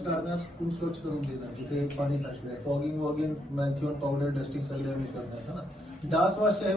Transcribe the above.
Drainage करणार, पूल स्वच्छ करून देणार जिथे पाणी साचलंय, फॉगिंग वॉगिंग, मॅन्थ्युअन पावडर, डस्टिंग सगळे आम्ही करणार है ना. डास वास चाहे